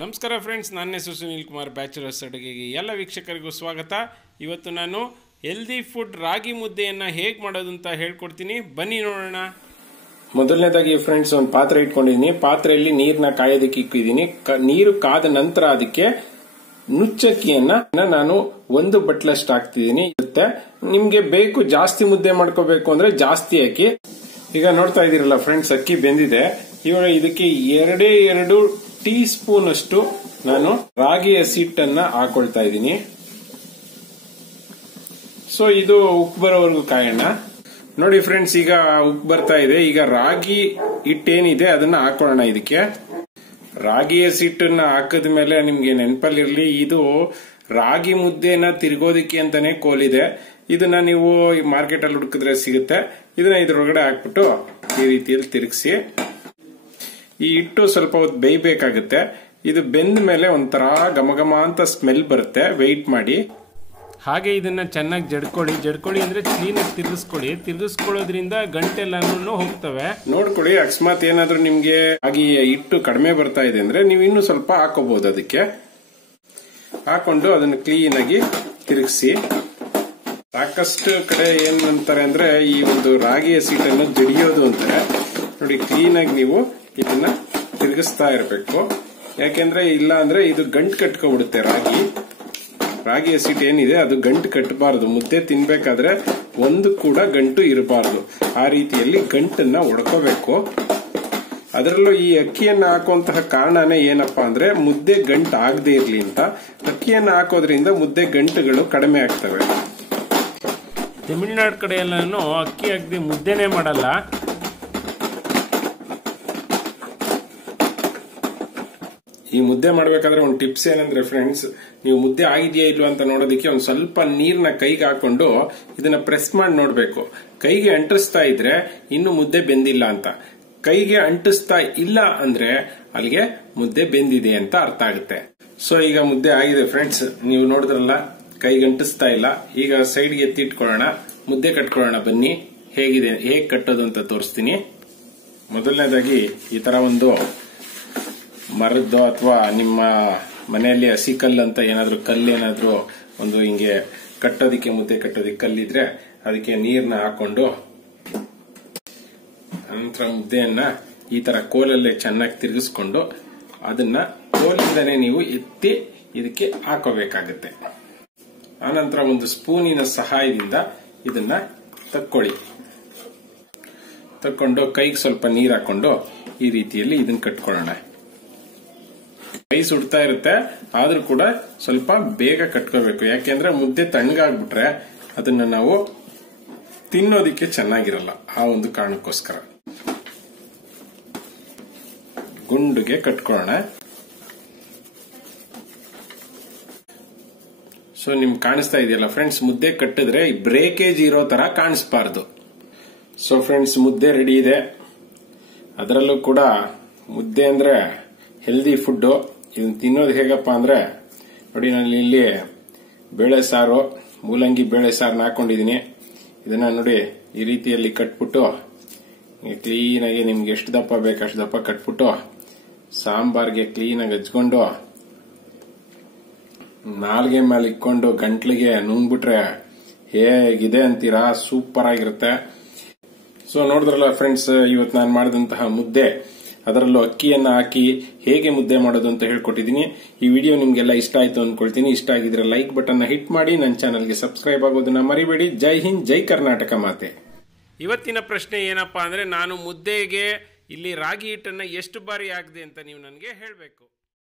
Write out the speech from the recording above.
ನಮಸ್ಕಾರ ಫ್ರೆಂಡ್ಸ್, ನನ್ನ ಹೆಸರು ಸುನೀಲ್ ಕುಮಾರ್, ಬ್ಯಾಚುಲರ್ಸ್ ಅಡುಗೆಗೆ ಎಲ್ಲ ವೀಕ್ಷಕರಿಗೂ ಸ್ವಾಗತ. ಇವತ್ತು ನಾನು ಹೆಲ್ದಿ ಫುಡ್ ರಾಗಿ ಮುದ್ದೆಯನ್ನು ಹೇಗೆ ಮಾಡೋದು ಅಂತ ಹೇಳ್ಕೊಡ್ತೀನಿ, ಬನ್ನಿ ನೋಡೋಣ. ಮೊದಲನೇದಾಗಿ ಫ್ರೆಂಡ್ಸ್ ಒಂದು ಪಾತ್ರೆ ಇಟ್ಕೊಂಡಿದ್ದೀನಿ. ಪಾತ್ರೆಯಲ್ಲಿ ನೀರನ್ನ ಕಾಯೋದಕ್ಕೆ ಇಕ್ಕಿದ್ದೀನಿ. ನೀರು ಕಾದ ನಂತರ ಅದಕ್ಕೆ ನುಚ್ಚಕ್ಕಿಯನ್ನ ನಾನು 1 ಬಟ್ಲಷ್ಟು ಹಾಕ್ತಿದ್ದೀನಿ. ನಿಮ್ಗೆ ಬೇಕು ಜಾಸ್ತಿ ಮುದ್ದೆ ಮಾಡ್ಕೋಬೇಕು ಅಂದ್ರೆ ಜಾಸ್ತಿ ಅಕ್ಕಿ. ಈಗ ನೋಡ್ತಾ ಇದೀರಲ್ಲ ಫ್ರೆಂಡ್ಸ್, ಅಕ್ಕಿ ಬೆಂದಿದೆ. ಇವಾಗ ಇದಕ್ಕೆ 2 ಟೀ ಸ್ಪೂನ್ ಅಷ್ಟು ನಾನು ರಾಗಿ ಹಸಿಟ್ಟನ್ನ ಹಾಕೊಳ್ತಾ ಇದ್ದೀನಿ. ಸೊ ಇದು ಉಪ್ಪು ಬರೋವರೆಗೂ ಕಾಯೋಣ. ನೋಡಿ ಫ್ರೆಂಡ್ಸ್, ಈಗ ಉಪ್ಪು ಬರ್ತಾ ಇದೆ. ಈಗ ರಾಗಿ ಹಿಟ್ಟೇನಿದೆ ಅದನ್ನ ಹಾಕೊಳ್ಳೋಣ. ಇದಕ್ಕೆ ರಾಗಿ ಹಸಿಟ್ಟನ್ನ ಹಾಕದ ಮೇಲೆ ನಿಮ್ಗೆ ನೆನಪಲ್ಲಿರ್ಲಿ, ಇದು ರಾಗಿ ಮುದ್ದೆನ ತಿರ್ಗೋದಿಕ್ಕೆ ಅಂತಾನೆ ಕೋಲಿದೆ. ಇದನ್ನ ನೀವು ಮಾರ್ಕೆಟ್ ಅಲ್ಲಿ ಹುಡುಕಿದ್ರೆ ಸಿಗುತ್ತೆ. ಇದನ್ನ ಇದ್ರೊಳಗಡೆ ಹಾಕ್ಬಿಟ್ಟು ಈ ರೀತಿಯಲ್ಲಿ ತಿರುಗಿಸಿ, ಈ ಹಿಟ್ಟು ಸ್ವಲ್ಪ ಹೊತ್ತು ಬೇಯಬೇಕಾಗುತ್ತೆ. ಇದು ಬೆಂದ ಮೇಲೆ ಒಂಥರ ಘಮಘಮ ಅಂತ ಸ್ಮೆಲ್ ಬರುತ್ತೆ. ವೆಯ್ಟ್ ಮಾಡಿ. ಹಾಗೆ ಇದನ್ನ ಚೆನ್ನಾಗಿ ಜಡ್ಕೊಳ್ಳಿ ಅಂದ್ರೆ ಕ್ಲೀನಾಗಿ ತಿರ್ಗಿಸ್ಕೊಳ್ಳೋದ್ರಿಂದ ಗಂಟೆಲ್ಲೂ ಹೋಗ್ತವೆ. ನೋಡ್ಕೊಳ್ಳಿ, ಅಕಸ್ಮಾತ್ ಏನಾದ್ರೂ ನಿಮ್ಗೆ ಆಗಿ ಹಿಟ್ಟು ಕಡಿಮೆ ಬರ್ತಾ ಇದೆ ಅಂದ್ರೆ ನೀವು ಇನ್ನೂ ಸ್ವಲ್ಪ ಹಾಕೋಬಹುದು. ಅದಕ್ಕೆ ಹಾಕೊಂಡು ಅದನ್ನು ಕ್ಲೀನ್ ಆಗಿ ತಿರುಗಿಸಿ. ಸಾಕಷ್ಟು ಕಡೆ ಏನ್ ಅಂತಾರೆ ಅಂದ್ರೆ ಈ ಒಂದು ರಾಗಿ ಹಸಿಟ್ಟನ್ನು ಜಡಿಯೋದು ಅಂತಾರೆ. ನೋಡಿ, ಕ್ಲೀನ್ ಆಗಿ ನೀವು ಇದನ್ನ ತಿರುಗಿಸ್ತಾ ಇರಬೇಕು. ಯಾಕೆಂದ್ರೆ ಇಲ್ಲ ಅಂದ್ರೆ ಇದು ಗಂಟು ಕಟ್ಕೊಬಿಡುತ್ತೆ. ರಾಗಿ ಹಸಿಟ್ಟು ಏನಿದೆ ಅದು ಗಂಟು ಕಟ್ಟಬಾರದು. ಮುದ್ದೆ ತಿನ್ಬೇಕಾದ್ರೆ ಒಂದು ಕೂಡ ಗಂಟು ಇರಬಾರದು. ಆ ರೀತಿಯಲ್ಲಿ ಗಂಟನ್ನ ಒಡ್ಕೋಬೇಕು. ಅದರಲ್ಲೂ ಈ ಅಕ್ಕಿಯನ್ನ ಹಾಕುವಂತಹ ಕಾರಣನೇ ಏನಪ್ಪಾ ಅಂದ್ರೆ ಮುದ್ದೆ ಗಂಟು ಆಗದೆ ಇರ್ಲಿ ಅಂತ. ಅಕ್ಕಿಯನ್ನ ಹಾಕೋದ್ರಿಂದ ಮುದ್ದೆ ಗಂಟುಗಳು ಕಡಿಮೆ ಆಗ್ತವೆ. ತಮಿಳುನಾಡು ಕಡೆ ಎಲ್ಲಾನು ಅಕ್ಕಿ ಹಾಕದೆ ಮುದ್ದೆನೇ ಮಾಡಲ್ಲ. ಈ ಮುದ್ದೆ ಮಾಡಬೇಕಾದ್ರೆ ಒಂದು ಟಿಪ್ಸ್ ಏನಂದ್ರೆ ಫ್ರೆಂಡ್ಸ್, ನೀವು ಮುದ್ದೆ ಆಗಿದೆಯಾ ಇಲ್ವಾ ಅಂತ ನೋಡೋದಕ್ಕೆ ಒಂದು ಸ್ವಲ್ಪ ನೀರ್ನ ಕೈಗೆ ಹಾಕೊಂಡು ಇದನ್ನ ಪ್ರೆಸ್ ಮಾಡಿ ನೋಡ್ಬೇಕು. ಕೈಗೆ ಅಂಟಿಸ್ತಾ ಇದ್ರೆ ಇನ್ನು ಮುದ್ದೆ ಬೆಂದಿಲ್ಲ ಅಂತ. ಕೈಗೆ ಅಂಟಿಸ್ತಾ ಇಲ್ಲ ಅಂದ್ರೆ ಅಲ್ಲಿಗೆ ಮುದ್ದೆ ಬೆಂದಿದೆ ಅಂತ ಅರ್ಥ ಆಗುತ್ತೆ. ಸೊ ಈಗ ಮುದ್ದೆ ಆಗಿದೆ ಫ್ರೆಂಡ್ಸ್, ನೀವು ನೋಡಿದ್ರಲ್ಲ, ಕೈಗೆ ಅಂಟಿಸ್ತಾ ಇಲ್ಲ. ಈಗ ಸೈಡ್ಗೆ ಎತ್ತಿಟ್ಕೊಳ್ಳೋಣ, ಮುದ್ದೆ ಕಟ್ಕೊಳ್ಳೋಣ. ಬನ್ನಿ, ಹೇಗೆ ಕಟ್ಟೋದು ಅಂತ ತೋರಿಸ್ತೀನಿ. ಮೊದಲನೇದಾಗಿ ಈ ತರ ಒಂದು ಮರದ್ದು ಅಥವಾ ನಿಮ್ಮ ಮನೆಯಲ್ಲಿ ಹಸಿ ಕಲ್ಲು ಅಂತ ಏನಾದ್ರೂ ಕಲ್ಲೇನಾದ್ರೂ ಒಂದು ಹಿಂಗೆ ಕಟ್ಟೋದಿಕ್ಕೆ, ಮುದ್ದೆ ಕಟ್ಟೋದಿಕ್ಕೆ ಕಲ್ಲಿದ್ರೆ ಅದಕ್ಕೆ ನೀರ್ನ ಹಾಕೊಂಡು ನಂತರ ಮುದ್ದೆಯನ್ನ ಈ ತರ ಕೋಲಲ್ಲೇ ಚೆನ್ನಾಗಿ ತಿರುಗಿಸ್ಕೊಂಡು ಅದನ್ನ ಕೋಲಿಂದನೇ ನೀವು ಎತ್ತಿ ಇದಕ್ಕೆ ಹಾಕೋಬೇಕಾಗತ್ತೆ. ಆನಂತರ ಒಂದು ಸ್ಪೂನಿನ ಸಹಾಯದಿಂದ ಇದನ್ನ ತಕ್ಕೊಂಡು ಕೈಗೆ ಸ್ವಲ್ಪ ನೀರ್ ಹಾಕೊಂಡು ಈ ರೀತಿಯಲ್ಲಿ ಇದನ್ನ ಕಟ್ಕೊಳ್ಳೋಣ. ಕೈ ಸುಡ್ತಾ ಇರುತ್ತೆ, ಆದ್ರೂ ಕೂಡ ಸ್ವಲ್ಪ ಬೇಗ ಕಟ್ಕೋಬೇಕು. ಯಾಕೆಂದ್ರೆ ಮುದ್ದೆ ತಣ್ಣಗಾಗ್ಬಿಟ್ರೆ ಅದನ್ನ ನಾವು ತಿನ್ನೋದಿಕ್ಕೆ ಚೆನ್ನಾಗಿರಲ್ಲ. ಆ ಒಂದು ಕಾರಣಕ್ಕೋಸ್ಕರ ಗುಂಡುಗೆ ಕಟ್ಕೊಳ್ಳೋಣ. ಸೊ ನಿಮ್ಗೆ ಕಾಣಿಸ್ತಾ ಇದೆಯಲ್ಲ ಫ್ರೆಂಡ್ಸ್, ಮುದ್ದೆ ಕಟ್ಟಿದ್ರೆ ಬ್ರೇಕೇಜ್ ಇರೋ ತರ ಕಾಣಿಸ್ಬಾರ್ದು. ಸೊ ಫ್ರೆಂಡ್ಸ್, ಮುದ್ದೆ ರೆಡಿ ಇದೆ. ಅದರಲ್ಲೂ ಕೂಡ ಮುದ್ದೆ ಅಂದ್ರೆ ಹೆಲ್ದಿ ಫುಡ್. ಇದನ್ನ ತಿನ್ನೋದು ಹೇಗಪ್ಪ ಅಂದ್ರೆ ನೋಡಿ, ನಾನು ಇಲ್ಲಿ ಬೇಳೆ ಸಾರು, ಮೂಲಂಗಿ ಬೇಳೆ ಸಾರನ್ನ ಹಾಕೊಂಡಿದೀನಿ. ಇದನ್ನ ನೋಡಿ ಈ ರೀತಿಯಲ್ಲಿ ಕಟ್ಬಿಟ್ಟು ಕ್ಲೀನ್ ಆಗಿ ನಿಮ್ಗೆ ಎಷ್ಟು ದಪ್ಪ ಬೇಕು ಅಷ್ಟು ದಪ್ಪ ಕಟ್ಬಿಟ್ಟು ಸಾಂಬಾರ್ಗೆ ಕ್ಲೀನ್ ಆಗಿ ಹಚ್ಕೊಂಡು ನಾಲ್ಗೆ ಮೇಲೆ ಇಕ್ಕೊಂಡು ಗಂಟ್ಲಿಗೆ ನುಂಗ್ಬಿಟ್ರೆ ಹೇಗಿದೆ ಅಂತೀರಾ, ಸೂಪರ್ ಆಗಿರುತ್ತೆ. ಸೊ ನೋಡಿದ್ರಲ್ಲ ಫ್ರೆಂಡ್ಸ್, ಇವತ್ತು ನಾನು ಮಾಡಿದಂತಹ ಮುದ್ದೆ, ಅದರಲ್ಲೂ ಅಕ್ಕಿಯನ್ನ ಹಾಕಿ ಹೇಗೆ ಮುದ್ದೆ ಮಾಡೋದು ಅಂತ ಹೇಳ್ಕೊಟ್ಟಿದ್ದೀನಿ. ಈ ವಿಡಿಯೋ ನಿಮ್ಗೆಲ್ಲ ಇಷ್ಟ ಆಯ್ತು ಅನ್ಕೊಳ್ತೀನಿ. ಇಷ್ಟ ಆಗಿದ್ರೆ ಲೈಕ್ ಬಟನ್ ಹಿಟ್ ಮಾಡಿ, ನನ್ನ ಚಾನಲ್ಗೆ ಸಬ್ಸ್ಕ್ರೈಬ್ ಆಗೋದನ್ನ ಮರಿಬೇಡಿ. ಜೈ ಹಿಂದ್, ಜೈ ಕರ್ನಾಟಕ ಮಾತೆ. ಇವತ್ತಿನ ಪ್ರಶ್ನೆ ಏನಪ್ಪಾ ಅಂದ್ರೆ, ನಾನು ಮುದ್ದೆಗೆ ಇಲ್ಲಿ ರಾಗಿ ಹಿಟ್ಟನ್ನ ಎಷ್ಟು ಬಾರಿ ಹಾಕಿದೆ ಅಂತ ನೀವು ನನಗೆ ಹೇಳಬೇಕು.